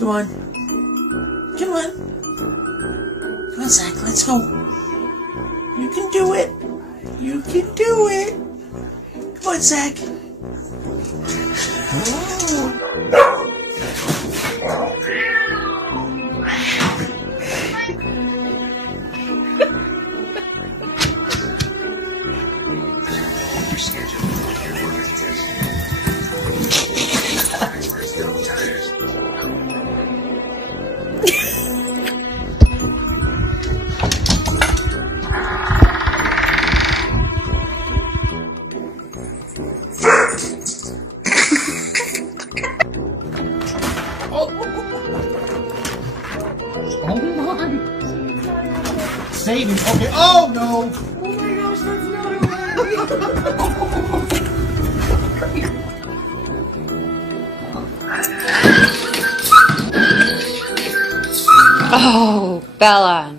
Come on. Come on. Come on, Zach, let's go. You can do it. You can do it. Come on, Zach. Oh my! Satan, okay. Oh no! Oh my gosh, that's not okay. Oh, Bella.